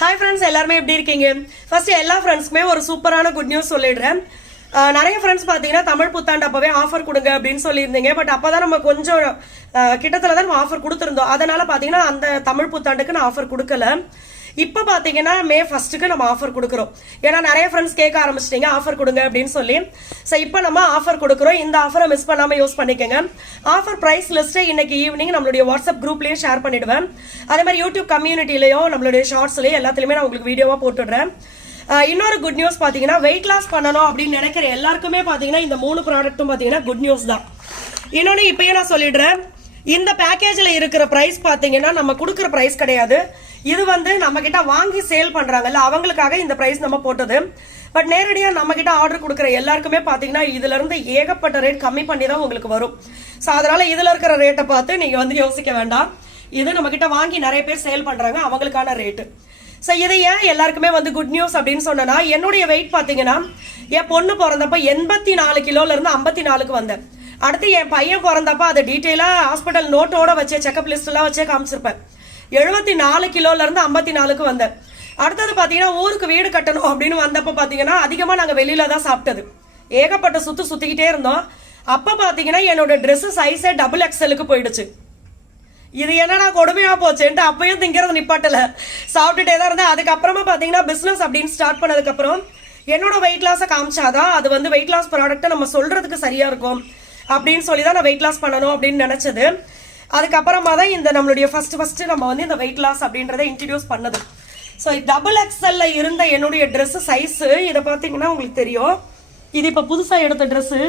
Hi friends, எல்லாருமே எப்படி இருக்கீங்க? ஃபர்ஸ்ட் எல்லா ஃப்ரெண்ட்ஸ்க்குமே ஒரு சூப்பரான குட் நியூஸ் சொல்லிடுறேன். நிறைய ஃப்ரெண்ட்ஸ் பார்த்தீங்கன்னா தமிழ் புத்தாண்டு அப்பவே ஆஃபர் கொடுங்க அப்படின்னு சொல்லியிருந்தீங்க. பட் அப்போதான் நம்ம கொஞ்சம் கிட்டத்தில் தான் நம்ம ஆஃபர் கொடுத்துருந்தோம். அதனால பார்த்தீங்கன்னா அந்த தமிழ் புத்தாண்டுக்கு நான் ஆஃபர் கொடுக்கல. இப்போ பார்த்தீங்கன்னா மே 1க்கு நம்ம ஆஃபர் கொடுக்குறோம். ஏன்னா நிறைய ஃப்ரெண்ட்ஸ் கேட்க ஆரம்பிச்சிட்டீங்க ஆஃபர் கொடுங்க அப்படின்னு சொல்லி. ஸோ இப்போ நம்ம ஆஃபர் கொடுக்குறோம். இந்த ஆஃபரை மிஸ் பண்ணாமல் யூஸ் பண்ணிக்கோங்க. ஆஃபர் ப்ரைஸ் லிஸ்ட்டை இன்னைக்கு ஈவினிங் நம்மளுடைய வாட்ஸ்அப் குரூப்லேயும் ஷேர் பண்ணிடுவேன். அதே மாதிரி யூடியூப் கம்யூனிட்டிலையும் நம்மளுடைய ஷார்ட்ஸ்லையும் எல்லாத்துலேயுமே நான் உங்களுக்கு வீடியோவாக போட்டுடுறேன். இன்னொரு குட் நியூஸ் பார்த்தீங்கன்னா வெயிட் லாஸ் பண்ணணும் அப்படின்னு நினைக்கிற எல்லாருக்குமே பார்த்தீங்கன்னா இந்த 3 ப்ராடக்ட்டும் பார்த்தீங்கன்னா குட் நியூஸ் தான். இன்னொன்று இப்பயே நான் சொல்லிடுறேன், இந்த பேக்கேஜில் இருக்கிற ப்ரைஸ் பார்த்தீங்கன்னா நம்ம கொடுக்குற ப்ரைஸ் கிடையாது. இது வந்து நம்ம கிட்ட வாங்கி சேல் பண்றாங்கல்ல அவங்களுக்காக இந்த பிரைஸ் நம்ம போட்டது. பட் நேரடியா நம்ம கிட்ட ஆர்டர் கொடுக்குற எல்லாருக்குமே பாத்தீங்கன்னா இதுல இருந்து ஏகப்பட்ட ரேட் கம்மி பண்ணி தான் உங்களுக்கு வரும். ஸோ அதனால இதுல இருக்கிற ரேட்டை பார்த்து நீங்க வந்து யோசிக்க வேண்டாம். இது நம்ம கிட்ட வாங்கி நிறைய பேர் சேல் பண்றாங்க, அவங்களுக்கான ரேட்டு. ஸோ இது ஏன் எல்லாருக்குமே வந்து குட் நியூஸ் அப்படின்னு சொன்னா, என்னுடைய வெயிட் பாத்தீங்கன்னா என் பொண்ணு பிறந்தப்ப 84 கிலோல இருந்து 54க்கு வந்தேன். அடுத்து என் பையன் பிறந்தப்ப அதை டீட்டெயிலா ஹாஸ்பிட்டல் நோட்டோட வச்சே செக்அப் லிஸ்ட் எல்லாம் வச்சே காமிச்சிருப்பேன். 74 கிலோல இருந்து 54க்கு வந்தேன். அடுத்தது பாத்தீங்கன்னா ஊருக்கு வீடு கட்டணும் அப்படின்னு வந்தப்ப பாத்தீங்கன்னா அதிகமா நாங்க வெளியில தான் சாப்பிட்டது. ஏகப்பட்ட சுத்திக்கிட்டே இருந்தோம். அப்ப பாத்தீங்கன்னா என்னோட ட்ரெஸ் சைஸே XXLக்கு போயிடுச்சு. இது என்னன்னா கொடுமையா போச்சுன்ட்டு அப்பயும் திங்கிறது நிப்பாட்டல, சாப்பிட்டுட்டே தான் இருந்தேன். அதுக்கப்புறமா பாத்தீங்கன்னா பிசினஸ் அப்படின்னு ஸ்டார்ட் பண்ணதுக்கு அப்புறம் என்னோட வெயிட் லாஸை காமிச்சாதான் அது வந்து வெயிட் லாஸ் ப்ராடக்ட்டை நம்ம சொல்றதுக்கு சரியா இருக்கும் அப்படின்னு சொல்லி தான் நான் வெயிட் லாஸ் பண்ணணும் அப்படின்னு நினைச்சது. அதுக்கப்புறமா தான் இந்த நம்மளுடைய ஃபர்ஸ்ட் நம்ம வந்து இந்த வெயிட் லாஸ் அப்படின்றத இன்ட்ரடியூஸ் பண்ணது. ஸோ XXL இருந்த என்னுடைய ட்ரெஸ் சைஸ் இதை பார்த்தீங்கன்னா உங்களுக்கு தெரியும். இது இப்போ புதுசாக எடுத்த ட்ரெஸ்ஸு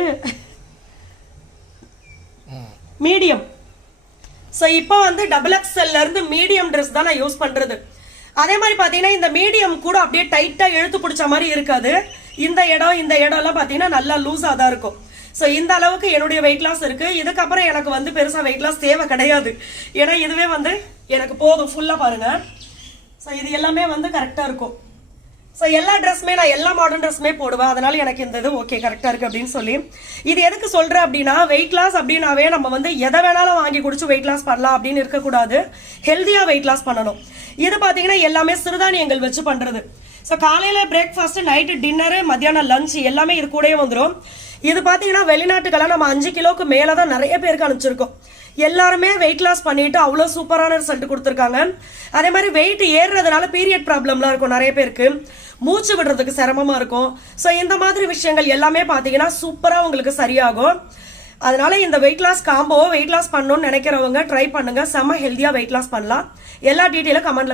மீடியம். ஸோ இப்போ வந்து XXL இருந்து மீடியம் ட்ரெஸ் தான் நான் யூஸ் பண்றது. அதே மாதிரி பார்த்தீங்கன்னா இந்த மீடியம் கூட அப்படியே டைட்டா இழுத்து பிடிச்ச மாதிரி இருக்காது. இந்த இடம்லாம் பார்த்தீங்கன்னா நல்லா லூஸாக தான் இருக்கும். ஸோ இந்த அளவுக்கு என்னுடைய வெயிட் லாஸ் இருக்கு. இதுக்கப்புறம் எனக்கு வந்து பெருசா வெயிட் லாஸ் தேவை கிடையாது. ஏன்னா இதுவே வந்து எனக்கு போதும் ஃபுல்லா பாருங்க. ஸோ இது எல்லாமே வந்து கரெக்டா இருக்கும். ஸோ எல்லா ட்ரெஸ்ஸுமே நான் எல்லா மாடர்ன் ட்ரெஸ்ஸுமே போடுவேன். அதனால எனக்கு இந்த இது ஓகே கரெக்டா இருக்கு அப்படின்னு சொல்லி இது எதுக்கு சொல்றேன் அப்படின்னா, வெயிட் லாஸ் அப்படின்னாவே நம்ம வந்து எதை வேணாலும் வாங்கி குடிச்சு வெயிட் லாஸ் பண்ணலாம் அப்படின்னு இருக்கக்கூடாது. ஹெல்தியா வெயிட் லாஸ் பண்ணணும். இது பாத்தீங்கன்னா எல்லாமே சிறுதானியங்கள் வச்சு பண்றது. ஸோ காலையில பிரேக்ஃபாஸ்ட், நைட்டு டின்னரு, மத்தியானம் லஞ்ச் எல்லாமே இது கூடயே வந்துடும். இது பாத்தீங்கன்னா வெளிநாட்டுக்கெல்லாம் நம்ம 5 கிலோக்கு மேலதான் நிறைய பேருக்கு அனுப்பிச்சிருக்கோம். எல்லாருமே வெயிட் லாஸ் பண்ணிட்டு அவ்வளவு சூப்பரான ரிசல்ட் கொடுத்துருக்காங்க. அதே மாதிரி வெயிட் ஏறுறதுனால பீரியட் ப்ராப்ளம்லாம் இருக்கும் நிறைய பேருக்கு, மூச்சு விடுறதுக்கு சிரமமா இருக்கும். ஸோ இந்த மாதிரி விஷயங்கள் எல்லாமே பாத்தீங்கன்னா சூப்பரா உங்களுக்கு சரியாகும். அதனால இந்த weight loss combo weight loss பண்ணணும்னு நினைக்கிறவங்க ட்ரை பண்ணுங்க. செம்ம ஹெல்தியா வெயிட் லாஸ் பண்ணலாம். எல்லா டீட்டெயிலும் கமெண்ட்ல